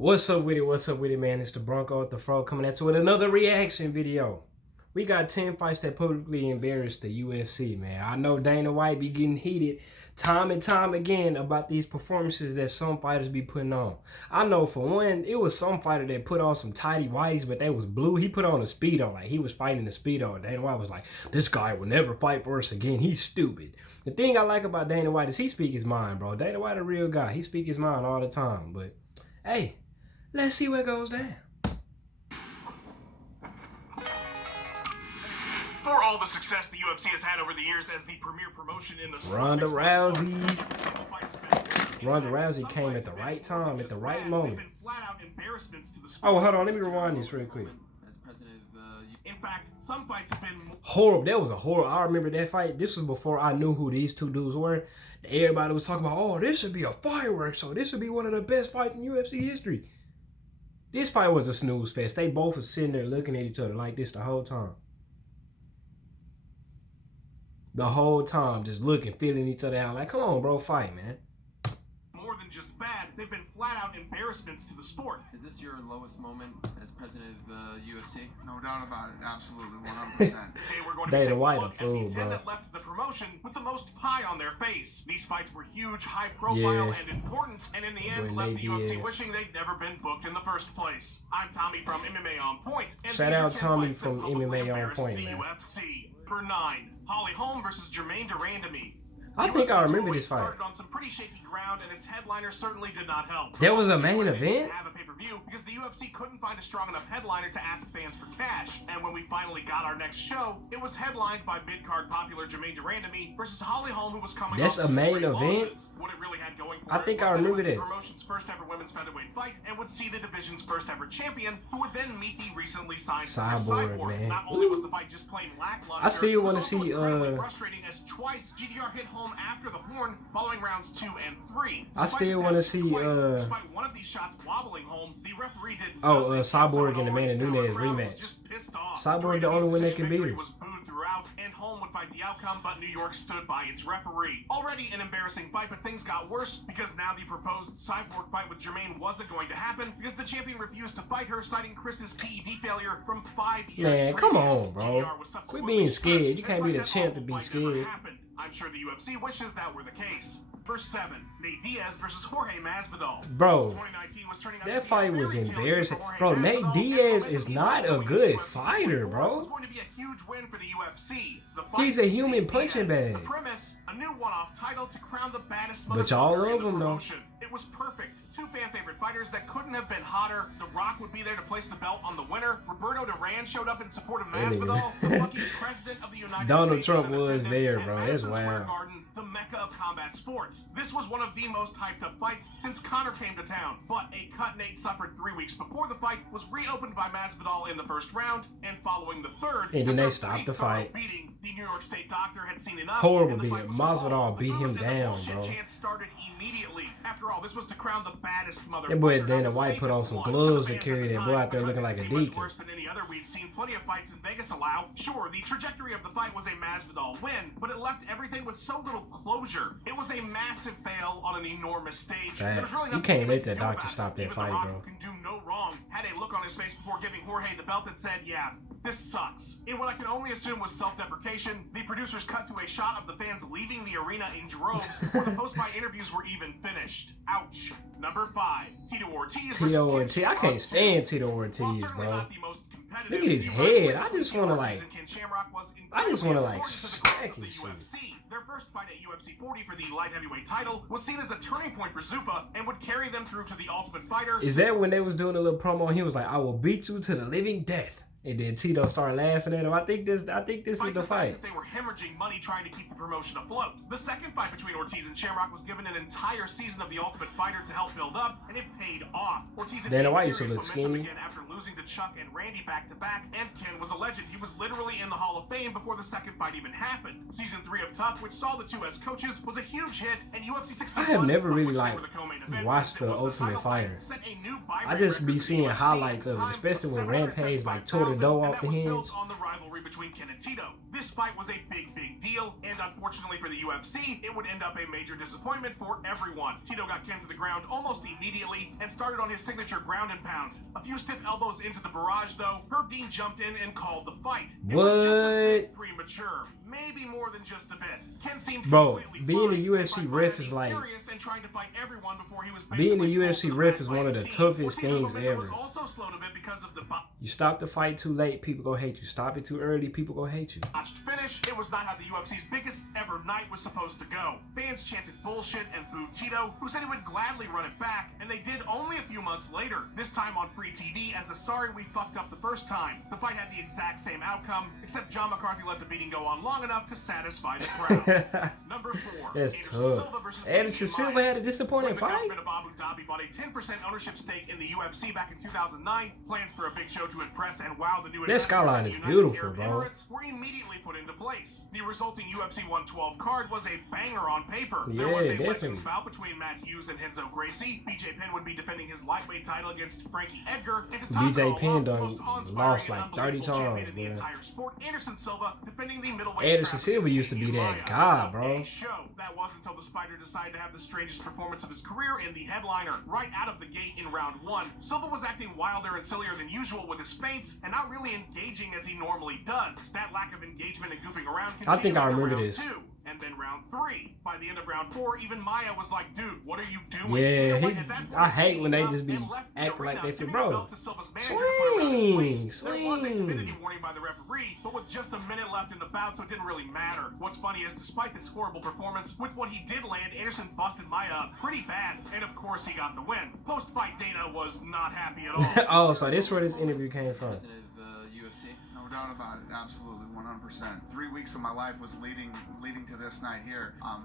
What's up with it? What's up with it, man? It's the Bronco at the Fro coming at you with another reaction video. We got 10 fights that publicly embarrassed the UFC, man. I know Dana White be getting heated time and time again about these performances that some fighters be putting on. I know for one, it was some fighter that put on some tighty whities, but they was blue. He put on a Speedo, like he was fighting the Speedo. Dana White was like, this guy will never fight for us again. He's stupid. The thing I like about Dana White is he speak his mind, bro. Dana White a real guy. He speak his mind all the time, but hey, let's see what goes down. For all the success the UFC has had over the years as the premier promotion in the sport, Ronda Rousey came at the right time, at the right moment. Oh, hold on, let me rewind this real quick. In fact, some fights have been horrible. That was a horrible. I remember that fight. This was before I knew who these two dudes were. Everybody was talking about, oh, this should be a firework. So this should be one of the best fights in UFC history. This fight was a snooze fest. They both were sitting there looking at each other like this the whole time. The whole time, just looking, feeling each other out. Like, come on, bro, fight, man. More than just bad, they've been flat-out embarrassments to the sport. Is this your lowest moment as president of UFC? No doubt about it. Absolutely, 100%. Today we're going to take a look at the 10 bro. that left the promotion with the most pie on their face. These fights were huge, high-profile, and important, and in the end left the UFC wishing they'd never been booked in the first place. I'm Tommy from MMA On Point, and shout out Tommy from MMA On Point, man. UFC. For 9, Holly Holm versus Jermaine Durandamy. I think I remember this fight. Started on some pretty shaky ground, and its headliner certainly did not help. There was a main event? Have a pay-per-view because the UFC couldn't find a strong enough headliner to ask fans for cash. And when we finally got our next show, it was headlined by mid-card popular Jermaine Durandamy versus Holly Holm, who was coming off a main event? losses. What it really had going for I think I remember that. The promotion's first ever women's featherweight fight, and would see the division's first ever champion, who would then meet the recently signed Cyborg. Man. Not only was the fight just plain lackluster, I still want to see frustrating as twice GDR hit Holm after the horn following rounds 2 and 3. I still want to see despite one of these shots wobbling Holm, the referee did Cyborg and Amanda Nunes rematch. Just pissed off. Cyborg the only one that can beat her. Was booed throughout, and Holm would fight the outcome, but New York stood by its referee. Already an embarrassing fight, but things got worse because now the proposed Cyborg fight with Jermaine wasn't going to happen because the champion refused to fight her, citing Chris's PED failure from 5 years. Man, come on, bro. Quit being scared. You can't be the champ to be scared. I'm sure the UFC wishes that were the case. Verse 7, Nate Diaz versus Jorge Masvidal. Bro, that fight was embarrassing. Bro, Nate Diaz is not a good fighter, bro. He's a human punching bag. The premise, a new one-off title to crown the baddest but y'all love him, though. It was perfect. Two fan-favorite fighters that couldn't have been hotter. The Rock would be there to place the belt on the winner. Roberto Duran showed up in support of Masvidal. The fucking president of the United Donald States Trump was there, bro. That's wild. The mecca of combat sports. This was one of the most hyped up fights since Conor came to town, but a cut Nate suffered 3 weeks before the fight was reopened by Masvidal in the first round, and following the third, and then they stopped the fight. Beating, the New York State doctor had seen enough. Horrible beating. Masvidal beat him down, bro. Chance started immediately. After all, this was to crown the baddest mother. That boy Dana White put on some gloves to carry that boy out there looking like a deacon. Worse than any other we'd seen plenty of fights in Vegas allow. Sure, the trajectory of the fight was a Masvidal win, but it left everything with so little closure. It was a massive fail on an enormous stage. Really you can't let that doctor stop that fight, bro. Can do no wrong. Had a look on his face before giving Jorge the belt that said, yeah, this sucks. In what I can only assume was self-deprecation, the producers cut to a shot of the fans leaving the arena in droves before the post-fight interviews were even finished. Ouch. Number 5, Tito Ortiz. Tito Ortiz. I can't stand Tito Ortiz, bro. Look at his head. I just want to like smack his shit. Their first fight at UFC 40 for the light heavyweight title was seen as a turning point for Zuffa and would carry them through to the Ultimate Fighter. Is that when they was doing a little promo? He was like, "I will beat you to the living death." And then Tito started laughing at him. I think this is the fight. They were hemorrhaging money trying to keep the promotion afloat. The second fight between Ortiz and Shamrock was given an entire season of the Ultimate Fighter to help build up, and it paid off. Ortiz had serious momentum again after losing to Chuck and Randy back-to-back, and Ken was a legend. He was literally in the Hall of Fame before the second fight even happened. Season 3 of Tough, which saw the two as coaches, was a huge hit, and UFC 61. I have never really watched the Ultimate Fighter. I just be seeing highlights of it, especially when Rampage tore the dough off the hinge. rivalry between Ken and Tito. This fight was a big deal, and unfortunately for the UFC, it would end up a major disappointment for everyone. Tito got Ken to the ground almost immediately and started on his signature ground and pound. A few stiff elbows into the barrage, though, Herb Dean jumped in and called the fight. It was just a bit premature. Maybe more than just a bit. Ken seemed being a UFC ref is like being a UFC ref is one of the toughest things ever. You stop the fight too late, people gonna hate you. Stop it too early, people gonna hate you. Finish. It was not how the UFC's biggest ever night was supposed to go. Fans chanted bullshit and booed Tito, who said he would gladly run it back, and they did only a few months later. This time on free TV as a sorry we fucked up the first time. The fight had the exact same outcome, except John McCarthy let the beating go on long enough to satisfy the crowd. Number 4. That's tough. Anderson Silva had a disappointing fight. The government of Abu Dhabi bought a 10% ownership stake in the UFC back in 2009. Plans for a big show to impress and wow the new that skyline is beautiful, bro. Were immediately put into place. The resulting UFC 112 card was a banger on paper. Yeah, there was a definitely. legends bout between Matt Hughes and Renzo Gracie. BJ Penn would be defending his lightweight title against Frankie Edgar. And to top BJ it Penn all done off, lost like 30 times, in the entire sport, Anderson Silva defending the middleweight. Anderson Silva used to be that guy, bro. That was until the Spider decided to have the strangest performance of his career in the headliner. Right out of the gate in round 1, Silva was acting wilder and sillier than usual with his feints and not really engaging as he normally does. That lack of engagement and goofing around continued. I think I remember round this. 2. And then round 3. By the end of round 4, even Maya was like, dude, what are you doing? Yeah, I hate when they just be acting like that for bro. Swing. There was a timidity warning by the referee, but with just a minute left in the bout, so it didn't really matter. What's funny is, despite this horrible performance, with what he did land, Anderson busted Maya up pretty bad, and of course he got the win. Post-fight Dana was not happy at all. Oh, so this is where this interview came from. UFC. No doubt about it. Absolutely, 100%. 3 weeks of my life was leading to this night here. I'm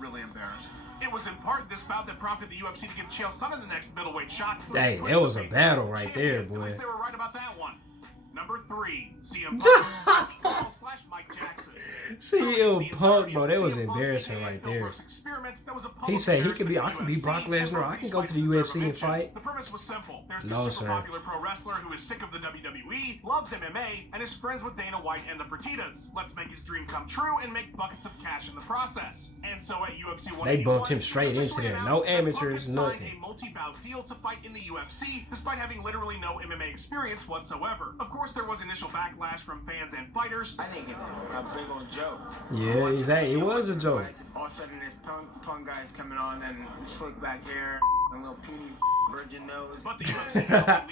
really embarrassed. It was in part this bout that prompted the UFC to give Chael Sonnen the next middleweight shot. Dang, that was a battle right there, boy. At least they were right about that one. Number 3, CM Punk / Mike Jackson. CM Punk, bro, that was embarrassing right there. He said I can be Brock Lesnar. I can go to the UFC and fight. The premise was simple. There's this super popular pro wrestler who is sick of the WWE, loves MMA, and is friends with Dana White and the Fertittas. Let's make his dream come true and make buckets of cash in the process. And so at UFC 181, they bumped him straight into there. No amateurs, nothing. A multi-bout deal to fight in the UFC, despite having literally no MMA experience whatsoever. Of course, there was initial backlash from fans and fighters. I think it's a big old joke. Yeah, exactly. It was a joke. All of a sudden, this punk guy's coming on and slick back hair, a little puny virgin nose. But the UFC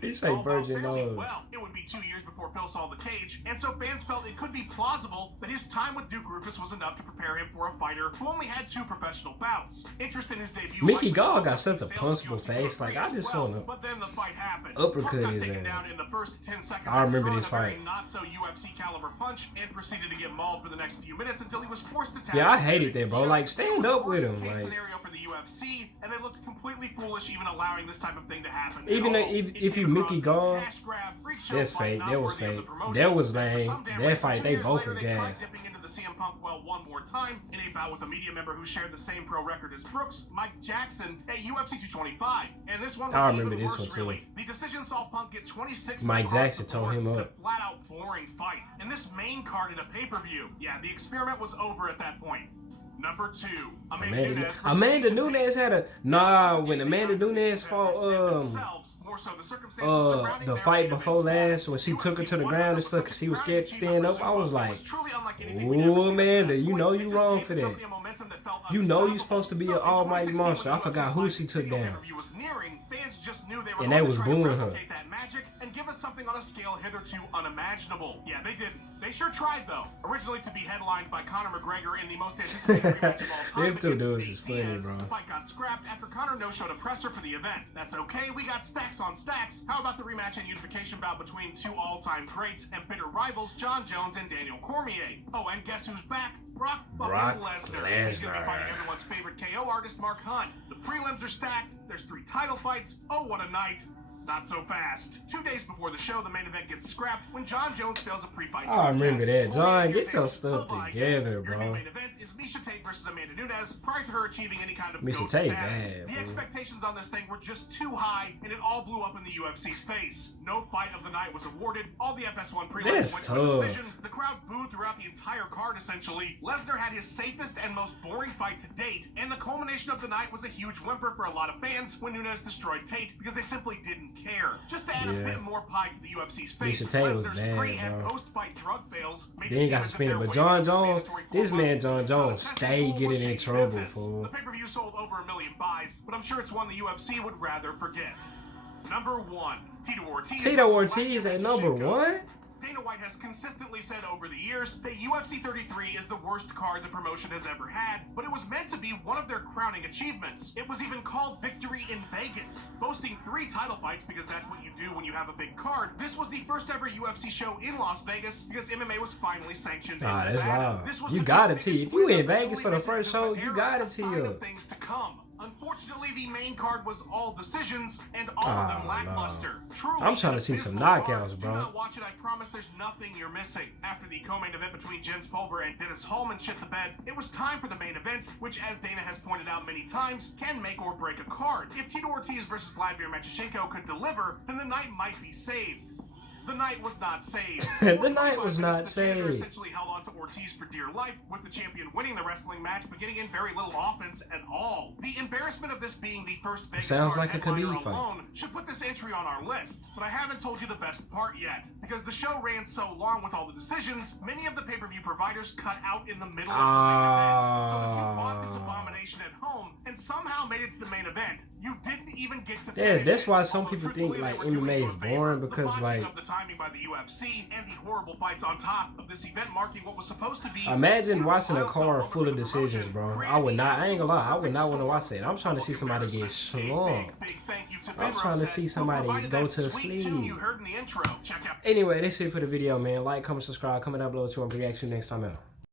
he say virgin nose. Well, it would be 2 years before Phil saw the cage, and so fans felt it could be plausible that his time with Duke Roufus was enough to prepare him for a fighter who only had 2 professional bouts. Interest in his debut. Mickey Gall got such a punchable face. Like, I just want to But then the fight happened. uppercut his taken ass. down in the first 10 seconds. I remember this fight. Not so UFC caliber punch, and proceeded to get mauled for the next few minutes until he was forced to tap. Yeah, I hated that, bro. Like, stand up with him. Like, scenario for the UFC, and they looked completely foolish even allowing this type of thing to happen. even though if you Mickey Gall, that's fake. That was fake. That was lame. That fight, they both were gas. CM Punk well one more time in a bout with a media member who shared the same pro record as Brooks, Mike Jackson, at UFC 225. And this one was I remember even this worse, one too. really. The decision saw Punk get 26. Mike Jackson told him up. A flat-out boring fight. And this main card in a pay-per-view. Yeah, the experiment was over at that point. Number 2, Amanda Nunes had a when Amanda Nunes fought the fight before last when she took her to the ground and stuff because she was scared to stand up. I was like, ooh, Amanda, you know you wrong for that. You know you're supposed to be an almighty monster. I forgot who she took down. And they was booing her. And give us something on a scale hitherto unimaginable. Yeah, they did. They sure tried, though. Originally to be headlined by Conor McGregor in the most anticipated rematch of all time. Them two dudes is funny, bro. The fight got scrapped after Conor no-showed a presser for the event. That's okay. We got stacks on stacks. How about the rematch and unification bout between 2 all-time greats and bitter rivals, John Jones and Daniel Cormier? Oh, and guess who's back? Brock Lesnar. He's going to be fighting everyone's favorite KO artist, Mark Hunt. The prelims are stacked. There's 3 title fights. Oh, what a night. Not so fast. first. 2 days before the show, the main event gets scrapped when John Jones fails a pre-fight Oh, I remember test. that. John, get your So stuff I together, guess your bro. new main event is Miesha Tate versus Amanda Nunes prior to her achieving any kind of Miesha GOAT Tate status. bad, The bro. expectations on this thing were just too high, and it all blew up in the UFC's face. No fight of the night was awarded. All the FS1 prelims went to a decision. The crowd booed throughout the entire card, essentially. Lesnar had his safest and most boring fight to date, and the culmination of the night was a huge whimper for a lot of fans when Nunes destroyed Tate because they simply didn't care. Just to add a bit more pie to the UFC's face, Miesha Tate was Lesnar's bad, pre- and bro. post-fight drug fails made They it ain't seem got as if suspended, they're but waiting John for this Jones, mandatory this 4 man months. John So the Jones testing stay pool was getting in shaky trouble, business. fool. The pay-per-view sold over 1 million buys, but I'm sure it's one the UFC would rather forget. Number 1, Tito Ortiz. Tito Ortiz at number 1? Dana White has consistently said over the years that UFC 33 is the worst card the promotion has ever had, but it was meant to be one of their crowning achievements. It was even called Victory in Vegas. Boasting 3 title fights because that's what you do when you have a big card, this was the first ever UFC show in Las Vegas because MMA was finally sanctioned in That's Nevada. loud. This was You the gotta biggest tee. If you win in of the Vegas for the newly first minted show, Silva you era, gotta a sign tee of up. things to come. Unfortunately, the main card was all decisions, and all of them lackluster. Truly, I'm trying to see some abysmal knockouts, card. bro. Do not watch it, I promise there's nothing you're missing. After the co-main event between Jens Pulver and Dennis Hallman shit the bed, it was time for the main event, which, as Dana has pointed out many times, can make or break a card. If Tito Ortiz versus Vladimir Machchenko could deliver, then the night might be saved. The night was not saved. The night was not The Challenger saved. essentially held on to Ortiz for dear life, with the champion winning the wrestling match but getting in very little offense at all. The embarrassment of this being the first Vegas Sounds card like a headliner Khabib fight. alone should put this entry on our list. But I haven't told you the best part yet, because the show ran so long with all the decisions, many of the pay-per-view providers cut out in the middle of the main event. So if you bought this abomination at home and somehow made it to the main event, you didn't even get to finish That's it. why some Although people think truthfully, like they were doing MMA you a is favor. boring The because botching like of the timing by the UFC and the horrible fights on top of this event marking what was supposed to be imagine huge watching a milestone card moment full for of the decisions, promotion, bro. I creating would the not. I ain't gonna lie. I would perfect not want to storm. watch that. I'm trying to see somebody get Big slumped. thank you to I'm Ben trying to Rosette, see who somebody provided go that to sweet sleep. tune you heard in the intro. Check out. Anyway, that's it for the video, man. Like, comment, subscribe. Comment down below to our reaction next time out.